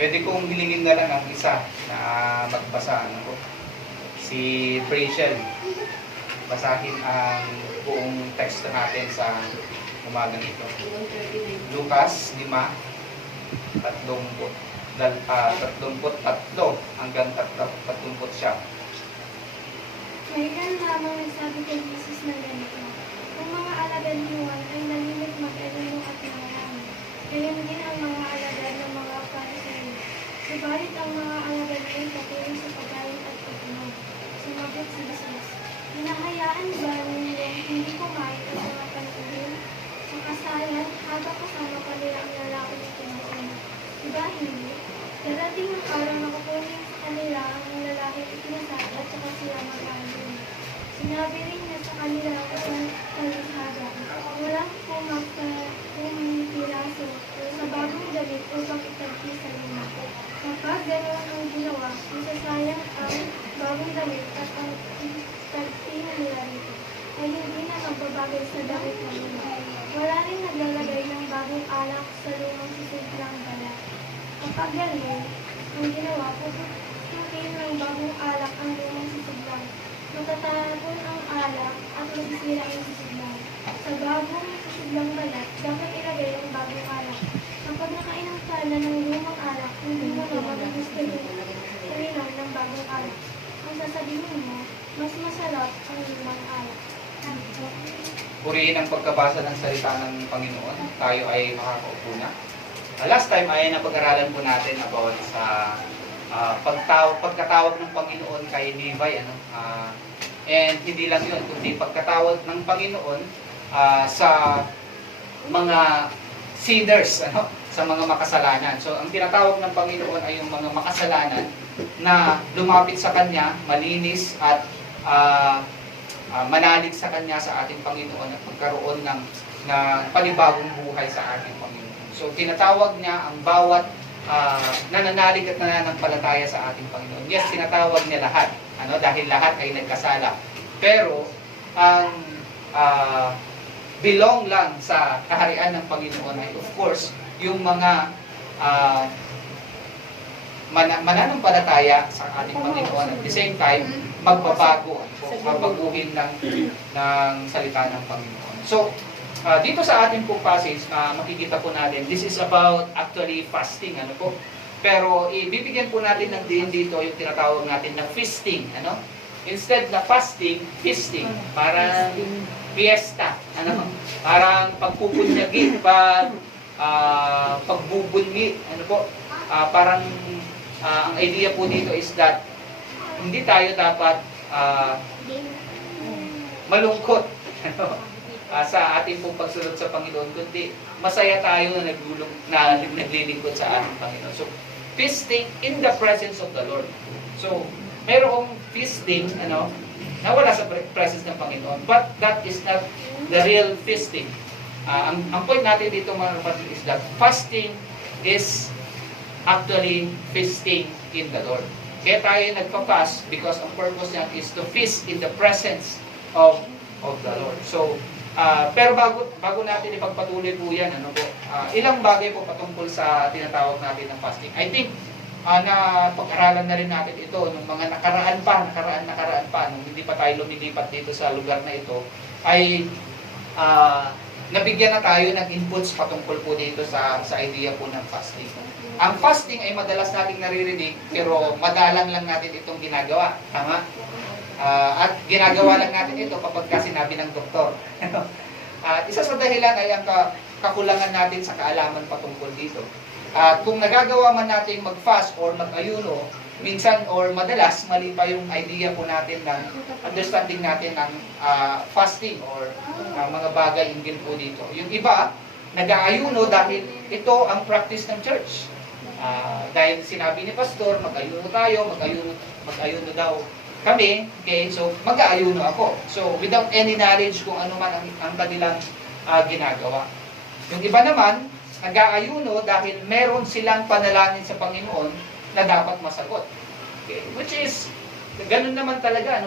Pwede kong hilingin na lang ang isa na magbasa. Ano po? Si Rachel. Basahin ang buong text natin sa umagang ito. Lucas 5, 33 hanggang 30. May ilan lamang nagsabi kay Jesus na ganito, "Ang mga alagad niyon ay nalimit mag-alano at mangarami. Gayon din ang mga alagad ng mga Pariseo. Subalit ang mga alagad niyon patuloy sa pagkain at pagtunog." Sumagot si Jesus, "Hinahayaan ba ninyong hindi kumain at mga pantuhin sa kasalan habang kasama pa nila ang lalaki na kinukuha? Diba hindi? Darating ang araw na kukunin sa kanila ang lalaki ikinasal at saka sila mag-aalun." Sinabi rin niya sa kanila isang talihada, "Walang pumapiraso sa bagong damit upang itagpi sa luma. Kapag ganoon ang ginawa, masasayang ang bagong damit at ang itagpi nila rito ay hindi na magbabagay sa damit na luma. Wala rin naglalagay ng bagong alak sa lumang sisiglang balat. Kapag ganoon ang ginawa, puputukin ng bagong alak ang lumang sisiglang. Matatapon ang alak at masisira ang sisiglang. Sa bagong sisiglang balat, dapat ilagay ang bagong alak. Kapag nakainom ka na ng lumang alak, hindi mo na magugustuhin ng bagong alak. Ang sasabihin mo, mas masarap ang lumang alak." Purihin ang pagkabasa ng salita ng Panginoon. Tayo ay makakaupo na. Last time ay napag-aralan po natin about sa pagkatawag ng Panginoon kay Levi. And hindi lang yun, kundi pagkatawag ng Panginoon sa mga sinners, sa mga makasalanan. So, ang tinatawag ng Panginoon ay yung mga makasalanan na lumapit sa Kanya, malinis at manalig sa Kanya, sa ating Panginoon, at magkaroon ng panibagong buhay sa ating Panginoon. So, tinatawag niya ang bawat nananalig at nananampalataya sa ating Panginoon. Yes, tinatawag niya lahat, dahil lahat ay nagkasala. Pero, ang belong lang sa kaharian ng Panginoon ay, of course, yung mga mananampalataya sa ating Panginoon. At the same time, magbabago, babaguhin ng salita ng Panginoon. So, dito sa ating pong passage, makikita po natin, this is about actually fasting. Pero ibibigyan po natin ng din dito yung tinatawag natin na feasting. Instead na fasting, feasting. Parang fiesta. Parang pagpupunyagi, pagbubunyi. Parang ang idea po dito is that hindi tayo dapat malungkot sa ating pong pagsunod sa Panginoon, kundi masaya tayo na naglilingkod sa ating Panginoon. So, feasting in the presence of the Lord. So, mayroong feasting, na wala sa presence ng Panginoon, but that is not the real feasting. Ang point natin dito, mga kapatid, is that fasting is actually feasting in the Lord. Kaya tayo nagpa-fast because ang purpose niya is to feast in the presence of the Lord. So, pero bago natin ipagpatuloy po yan, ilang bagay po patungkol sa tinatawag natin ng fasting. I think, na pag-aralan na rin natin ito nung mga nakaraan pa, nung hindi pa tayo lumilipat dito sa lugar na ito, ay nabigyan na tayo ng inputs patungkol po dito sa idea po ng fasting. Ang fasting ay madalas nating naririnig, pero madalang lang natin itong ginagawa. Tama? At ginagawa lang natin ito kapag sinabi ng doktor. At isa sa dahilan ay ang kakulangan natin sa kaalaman patungkol dito. At kung nagagawa man natin mag-fast or mag-ayuno, minsan or madalas, mali pa yung idea po natin ng understanding natin ng fasting or mga bagay ingin po dito. Yung iba, nag-aayuno dahil ito ang practice ng church. Dahil sinabi ni pastor, mag-ayuno tayo, mag-ayuno daw kami, okay, so mag-aayuno ako. So, without any knowledge kung ano man ang kanilang ginagawa. Yung iba naman, nag-aayuno dahil meron silang panalangin sa Panginoon na dapat masagot. Okay? Which is, ganun naman talaga,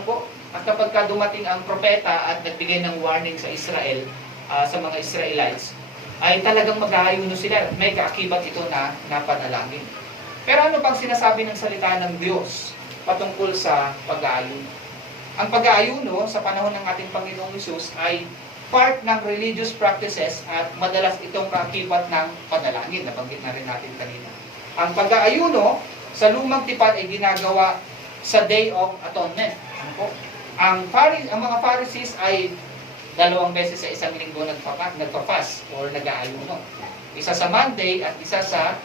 At kapag dumating ang propeta at nagbigay ng warning sa Israel, sa mga Israelites, ay talagang mag-aayuno sila. May kaakibat ito na panalangin. Pero ano bang sinasabi ng salita ng Diyos patungkol sa pag-aayuno? Ang pag-aayuno sa panahon ng ating Panginoong Hesus ay part ng religious practices at madalas itong kaakibat ng panalangin. Nabanggit na rin natin kanina. Ang pag-aayuno sa lumang tipan ay ginagawa sa Day of Atonement. Ano po? Ang mga Pharisees ay 2 beses sa isang linggo nagpa-fast or nag-aayuno. Isa sa Monday at isa sa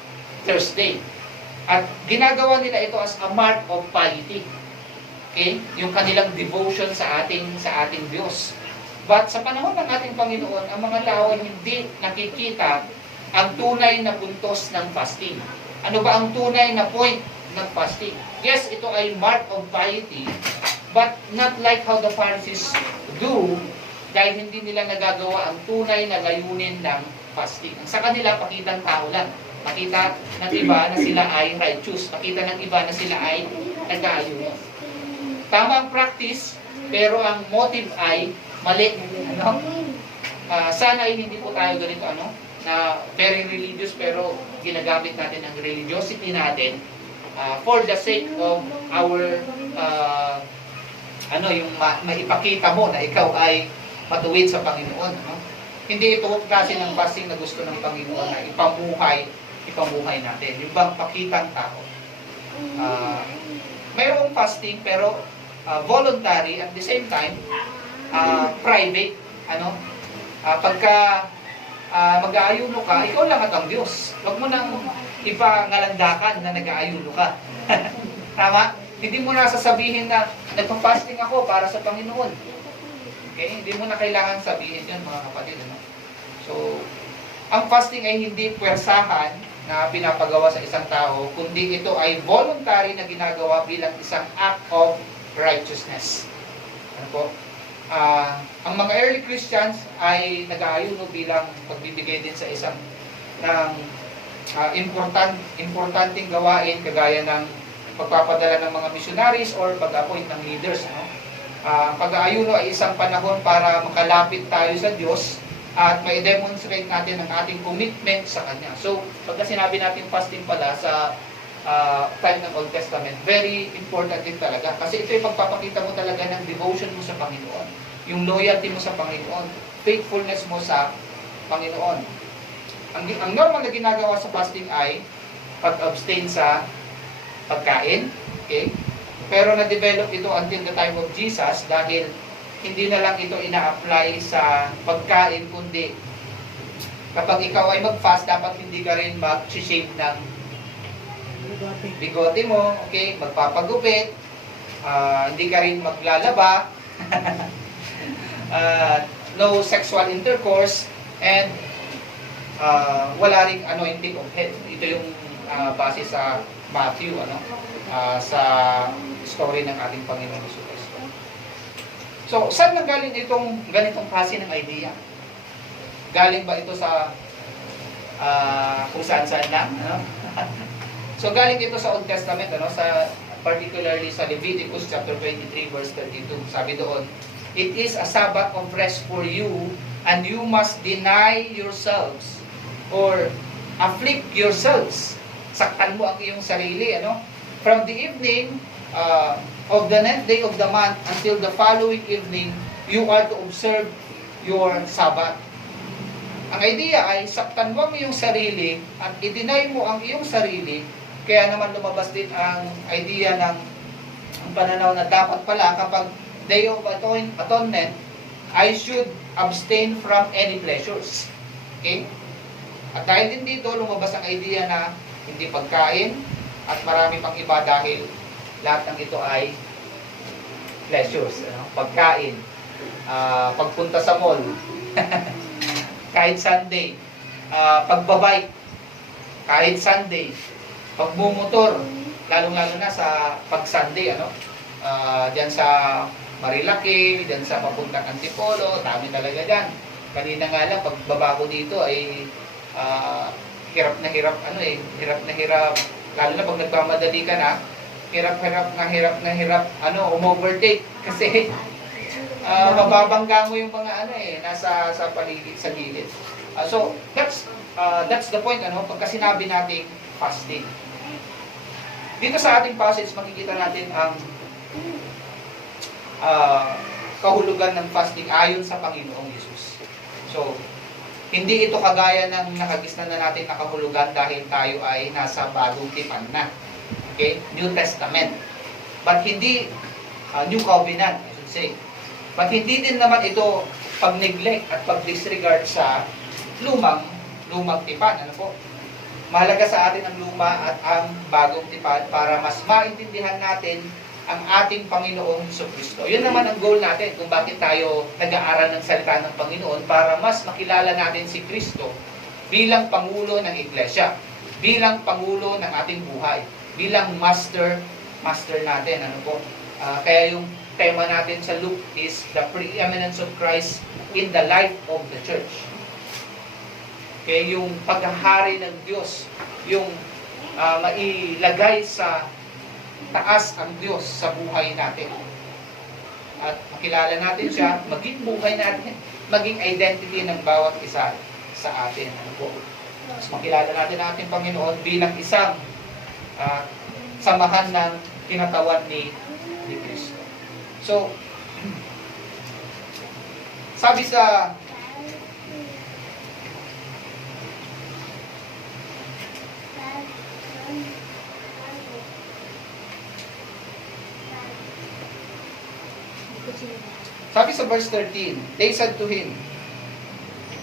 Thursday. At ginagawa nila ito as a mark of piety. Okay? Yung kanilang devotion sa ating Diyos. But sa panahon ng ating Panginoon, ang mga tao ay hindi nakikita ang tunay na puntos ng fasting. Ano ba ang tunay na point ng fasting? Yes, ito ay mark of piety, but not like how the Pharisees do, dahil hindi nila nagagawa ang tunay na layunin ng fasting. Ang sa kanila, pakitang tao lang. Makita ng iba na sila ay righteous. Makita ng iba na sila ay nag-aayuno. Tama ang practice, pero ang motive ay mali. Ano? Sana ay hindi po tayo ganito, na very religious, pero ginagamit natin ang religiosity natin for the sake of our yung maipakita mo na ikaw ay matuwid sa Panginoon. No? Hindi ito kasi ng fasting na gusto ng Panginoon na ipamuhay natin. Yung bang pakitang tao. Mayroong fasting pero voluntary at the same time private. Pagka mag-aayuno ka, ikaw lang at ang Diyos. Huwag mo nang ipangalandakan na nag-aayuno ka. Tama? Hindi mo na sasabihin na nagpa-fasting ako para sa Panginoon. Okay? Hindi mo na kailangan sabihin yun, mga kapatid. So, ang fasting ay hindi puwersahan na pinapagawa sa isang tao, kundi ito ay voluntary na ginagawa bilang isang act of righteousness. Ano po? Ang mga early Christians ay nag-aayuno bilang pagbibigay din sa isang ng importanteng gawain, kagaya ng pagpapadala ng mga missionaries or pag-appoint ng leaders. Pag-aayuno ay isang panahon para makalapit tayo sa Diyos at ma-demonstrate natin ang ating commitment sa Kanya. So, pagka sinabi natin fasting pala sa time ng Old Testament, very important din talaga. Kasi ito yung pagpapakita mo talaga ng devotion mo sa Panginoon. Yung loyalty mo sa Panginoon. Faithfulness mo sa Panginoon. Ang normal na ginagawa sa fasting ay pag-abstain sa pagkain. Okay? Pero na-develop ito until the time of Jesus dahil hindi na lang ito ina-apply sa pagkain, kundi kapag ikaw ay mag-fast, dapat hindi ka rin mag-shave ng bigote mo, okay? Magpapagupit, hindi ka rin maglalaba, no sexual intercourse, and wala ring anointing of head. Ito yung base sa Matthew, sa story ng ating Panginoon Hesus Kristo. So, saan nanggaling itong ganitong klase ng idea? Galing ba ito sa kung saan-saan lang? So, galing ito sa Old Testament, sa particularly sa Leviticus chapter 23 verse 32. Sabi doon, "It is a Sabbath of rest for you, and you must deny yourselves or afflict yourselves." Saktan mo ang iyong sarili, From the evening of the 9th day of the month until the following evening, you are to observe your Sabbath. Ang idea ay saktan mo ang iyong sarili at i-deny mo ang iyong sarili. Kaya naman lumabas din ang idea ng ang pananaw na dapat pala kapag Day of Atonement, I should abstain from any pleasures. Okay? At dahil din dito, lumabas ang idea na hindi pagkain at marami pang iba dahil lahat ng ito ay pleasures. Pagkain, pagpunta sa mall, kahit Sunday, pagbabike, kahit Sunday, pagmumotor, lalong-lalo na sa pag-Sunday, diyan sa Marilaki, diyan sa papuntang Antipolo, dami talaga diyan. Kanina nga lang, pagbaba ko dito ay hirap na hirap, lalo na pag nagmamadali ka na, hirap na hirap, umovertake kasi mababangga mo yung mga nasa sa paligid, sa gilid. So that's the point, pagka sinabi nating fasting. Dito sa ating passage, makikita natin ang kahulugan ng fasting ayon sa Panginoong Yesus. So, hindi ito kagaya ng nakagisnan na natin na kahulugan dahil tayo ay nasa bagong tipan na. Okay? New Testament. But hindi, New Covenant, I should say. But hindi din naman ito pag-neglect at pag-disregard sa lumang tipan. Ano po? Mahalaga sa atin ang luma at ang bagong tipan para mas maintindihan natin ang ating Panginoong Jesucristo. Yun naman ang goal natin kung bakit tayo nag-aaral ng salita ng Panginoon para mas makilala natin si Kristo bilang Pangulo ng Iglesia, bilang Pangulo ng ating buhay, bilang Master natin. Ano po? Kaya yung tema natin sa Luke is the preeminence of Christ in the life of the church. Okay, yung paghahari ng Diyos, yung mailagay sa taas ang Diyos sa buhay natin. At makilala natin siya, maging buhay natin, maging identity ng bawat isa sa atin. Ano po? Mas makilala natin ang ating Panginoon bilang isang samahan ng kinatawan ni Kristo. So, sabi sa verse 13, they said to him,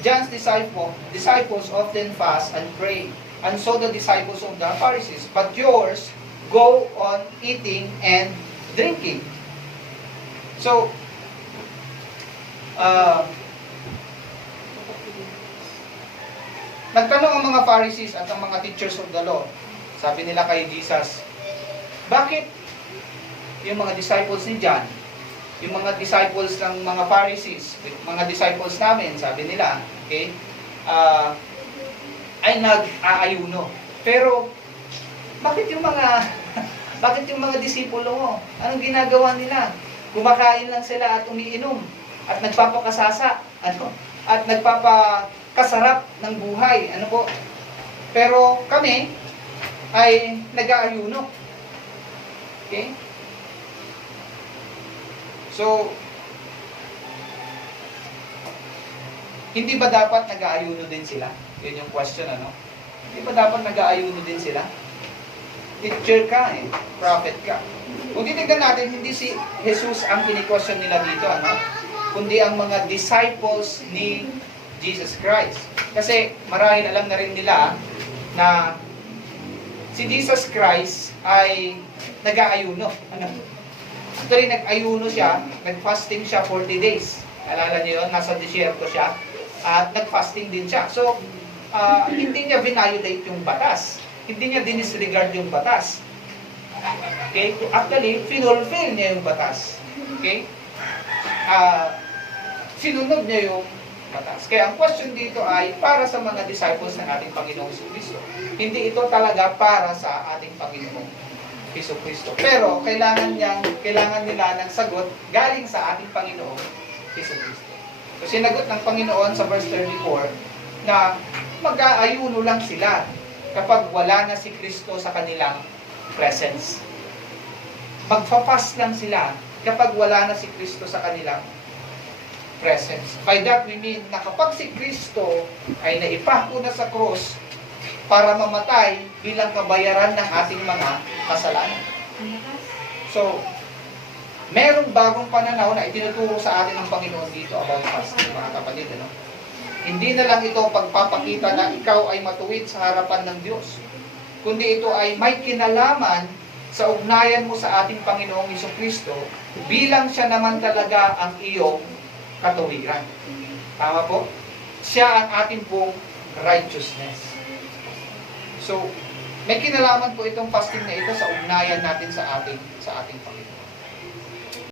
John's disciples often fast and pray, and so the disciples of the Pharisees, but yours go on eating and drinking. So, nagtanong ang mga Pharisees at ang mga teachers of the law. Sabi nila kay Jesus, bakit yung mga disciples ni John, yung mga disciples ng mga Pharisees, mga disciples namin, sabi nila, okay, ay nag-aayuno. Pero, bakit yung mga disipulo mo? Anong ginagawa nila? Kumakain lang sila at umiinom at nagpapakasasa, at nagpapakasarap ng buhay, po? Pero kami ay nag-aayuno. Okay? So, hindi ba dapat nag-aayuno din sila? Yun yung question, Hindi ba dapat nag-aayuno din sila? Teacher ka prophet ka. Kung titignan natin, hindi si Jesus ang kini-question nila dito, kundi ang mga disciples ni Jesus Christ. Kasi marahil alam na rin nila na si Jesus Christ ay nag-aayuno. Actually, nag-ayuno siya, nag-fasting siya 40 days. Alala niyo yun, nasa disyerto siya. At nag-fasting din siya. So, hindi niya violate yung batas. Hindi niya dinisregard yung batas. Okay? Actually, finulfill niya yung batas. Okay? Sinunod niya yung batas. Kaya ang question dito ay para sa mga disciples ng ating Panginoong Jesucristo. Hindi ito talaga para sa ating Panginoong Jesucristo. Pero kailangan nila ng sagot galing sa ating Panginoong Jesucristo. So sinagot ng Panginoon sa verse 34 na mag-aayuno lang sila kapag wala na si Kristo sa kanilang presence. Magfa-fast lang sila kapag wala na si Kristo sa kanilang presence. By that we mean na kapag si Kristo ay naipako na sa cross para mamatay bilang kabayaran ng ating mga kasalanan. So, merong bagong pananaw na itinuturo sa atin ng Panginoon dito about fasting, mga kapatid. Hindi na lang ito pagpapakita na ikaw ay matuwid sa harapan ng Diyos, kundi ito ay may kinalaman sa ugnayan mo sa ating Panginoong Jesucristo bilang siya naman talaga ang iyong katuwiran. Tama po? Siya ang ating pong righteousness. So, may kinalaman po itong fasting na ito sa ugnayan natin sa ating Panginoon.